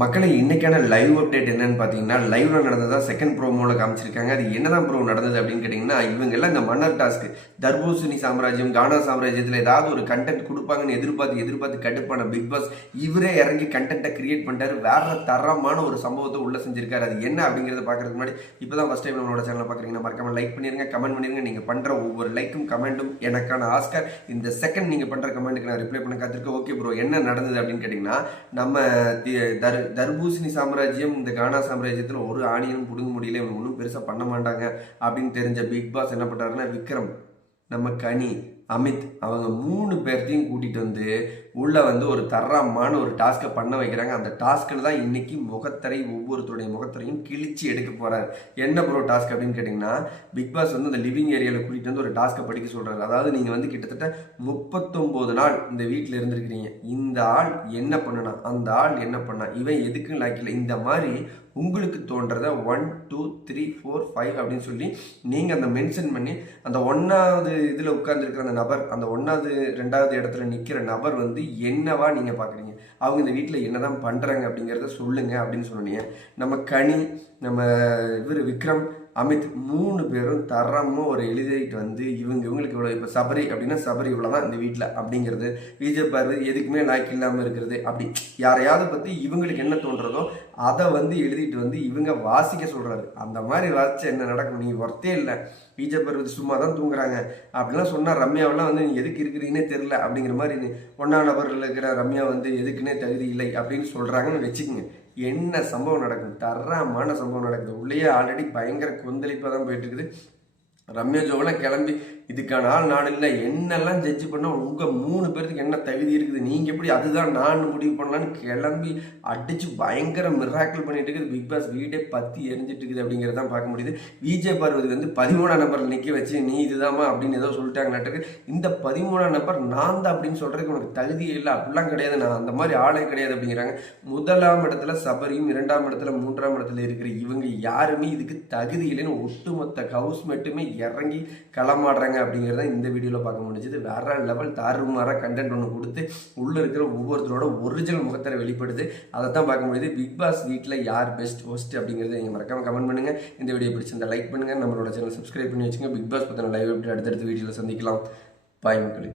மக்களை இன்னைக்கான live update என்னன்னு பார்த்தீங்கன்னா, லைவ்ல நடந்ததா செகண்ட் ப்ரோமோல காமிச்சிருக்காங்க. அது என்னதான் ப்ரோ நடந்தது அப்படின்னு கேட்டிங்கன்னா, இவங்க எல்லாம் இந்த மன்னர் டாஸ்க், தர்பூசணி சாம்ராஜ்யம், கானா சாம்ராஜ்யத்தில் ஏதாவது ஒரு கண்டென்ட் கொடுப்பாங்கன்னு எதிர்பார்த்து கடுப்பான பிக் பாஸ் இவரே இறங்கி கண்டென்ட்டை கிரியேட் பண்ணிட்டாரு. வேற தரமான ஒரு சம்பவத்தை உள்ள செஞ்சிருக்காரு. அது என்ன அப்படிங்கிறத பார்க்கறதுக்கு முன்னாடி இப்போதான் ஃபர்ஸ்ட் டைம் நம்மளோட சேனலை பார்க்குறீங்கன்னா மறக்காம லைக் பண்ணிருங்க, கமெண்ட் பண்ணிருங்க. நீங்கள் பண்ணுற ஒவ்வொரு லைக்கும் கமெண்ட்டும் எனக்கான ஆஸ்கர். இந்த செகண்ட் நீங்கள் பண்ணுற கமெண்ட்டுக்கு நான் ரிப்ளை பண்ண காத்திருக்கேன். ஓகே ப்ரோ, என்ன நடந்தது அப்படின்னு கேட்டிங்கன்னா, நம்ம தர்பூசணி சாம்ராஜ்யம் இந்த கானா சாம்ராஜ்யத்தில் ஒரு ஆணியனும் பிடுங்க முடியல, இவங்க ஒன்றும் பெருசாக பண்ண மாட்டாங்க அப்படின்னு தெரிஞ்ச பிக் பாஸ் என்ன பண்ணுறாருன்னா, விக்ரம், நம்ம கனி, அமித் அவங்க 3 பேர்த்தையும் கூட்டிகிட்டு வந்து உள்ளே வந்து ஒரு தரமான ஒரு டாஸ்க்கை பண்ண வைக்கிறாங்க. அந்த டாஸ்கில் தான் இன்னைக்கு ஒவ்வொருத்தருடைய முகத்தரையும் கிழிச்சு எடுக்க போகிறார். என்ன ப்ரோ டாஸ்க் அப்படின்னு கேட்டிங்கன்னா, பிக் பாஸ் வந்து அந்த லிவிங் ஏரியாவில் கூட்டிகிட்டு வந்து ஒரு டாஸ்க்கை படிக்க சொல்கிறாரு. அதாவது நீங்கள் வந்து கிட்டத்தட்ட 39 நாள் இந்த வீட்டில் இருந்திருக்கிறீங்க. இந்த ஆள் என்ன பண்ணனா, அந்த ஆள் என்ன பண்ணா, இவன் எதுக்கும் லாக்கில, இந்த மாதிரி உங்களுக்கு தோன்றத 1 2 3 4 5 அப்படின்னு சொல்லி நீங்கள் அந்த மென்ஷன் பண்ணி அந்த 1வது இதில் உட்கார்ந்துருக்கிற அந்த நபர், அந்த 1வது 2வது இடத்துல நிற்கிற நபர் வந்து என்னவா நீங்கள் பார்க்குறீங்க, அவங்க இந்த வீட்டில் என்னதான் பண்ணுறாங்க அப்படிங்கிறத சொல்லுங்க அப்படின்னு சொன்னீங்க. நம்ம கனி, நம்ம இவர் விக்ரம், அமித் 3 பேரும் தரமாக ஒரு எழுதிட்டு வந்து இவங்களுக்கு இவ்வளோ, இப்போ சபரி அப்படின்னா சபரி இவ்வளோதான் இந்த வீட்டில் அப்படிங்கிறது, விஜய் பார்வதி எதுக்குமே லாய்க்கு இல்லாமல் இருக்கிறது, அப்படி யாரையாவது பற்றி இவங்களுக்கு என்ன தோன்றதோ அதை வந்து எழுதிட்டு வந்து இவங்க வாசிக்க சொல்கிறாரு. அந்த மாதிரி வாசிச்சா என்ன நடக்கும், நீங்கள் ஒர்த்தே இல்லை, விஜய் பார்வதி சும்மா தான் தூங்குறாங்க அப்படிலாம் சொன்னால் ரம்யாவெல்லாம் வந்து நீ எதுக்கு இருக்கிறீங்கன்னே தெரில அப்படிங்கிற மாதிரி 1ஆம் நபரில் இருக்கிற ரம்யா வந்து எதுக்குன்னே தகுதி இல்லை அப்படின்னு சொல்கிறாங்கன்னு வச்சுக்கோங்க. என்ன சம்பவம் நடக்குது, தரமான சம்பவம் நடக்குது. உள்ளேயே ஆல்ரெடி பயங்கர கொந்தளிப்பாக தான் போயிட்டு இருக்குது. ரம்யா ஜோவெல்லாம் கிளம்பி இதுக்கான ஆள் நான் இல்லை, என்னெல்லாம் ஜட்ஜ் பண்ணால் உங்கள் 3 பேர்த்துக்கு என்ன தகுதி இருக்குது, நீங்கள் எப்படி அதுதான் நான் முடிவு பண்ணலான்னு கிளம்பி அடித்து பயங்கர மிராக்கிள் பண்ணிட்டு இருக்குது. பிக் பாஸ் வீடே பற்றி எரிஞ்சிட்டு இருக்குது அப்படிங்கிறதான் பார்க்க முடியுது. விஜய் பார்வதி வந்து 13ஆம் நபரில் நிற்க வச்சு நீ இதுதாமா அப்படின்னு ஏதோ சொல்லிட்டாங்கன்னாட்டுக்கு, இந்த 13ஆம் நபர் நான் தான் அப்படின்னு சொல்கிறதுக்கு உனக்கு தகுதியே இல்லை, அப்படிலாம் கிடையாது, நான் அந்த மாதிரி ஆளே கிடையாது அப்படிங்கிறாங்க. 1ஆம் இடத்துல சபரியும் 2ஆம் இடத்துல 3ஆம் இடத்துல இருக்கிற இவங்க யாருமே இதுக்கு தகுதி இல்லைன்னு ஒட்டுமொத்த ஹவுஸ்மேட்டுமே இறங்கி களமாடுறாங்க அப்படிங்கிறத இந்த வீடியோவில் பார்க்க முடிஞ்சது. வேற லெவல் தாறுமாறாக கண்டென்ட் ஒன்று கொடுத்து உள்ளே இருக்கிற ஒவ்வொருத்தரோட ஒரிஜினல் முகத்தை வெளிப்படுது. அதை தான் பார்க்க முடியுது. பிக் பாஸ் வீட்டில் யார் பெஸ்ட் ஹோஸ்ட் அப்படிங்கிறத நீங்கள் மறக்காமல் கமெண்ட் பண்ணுங்கள். இந்த வீடியோ பிடிச்சிருந்தா லைக் பண்ணுங்கள், நம்மளோட சேனல் சப்ஸ்கிரைப் பண்ணி வச்சுங்க. பிக் பாஸ் பற்றின லைவ் அப்டேட் அடுத்தடுத்த வீடியோவில் சந்திக்கலாம். பாய் மக்களே.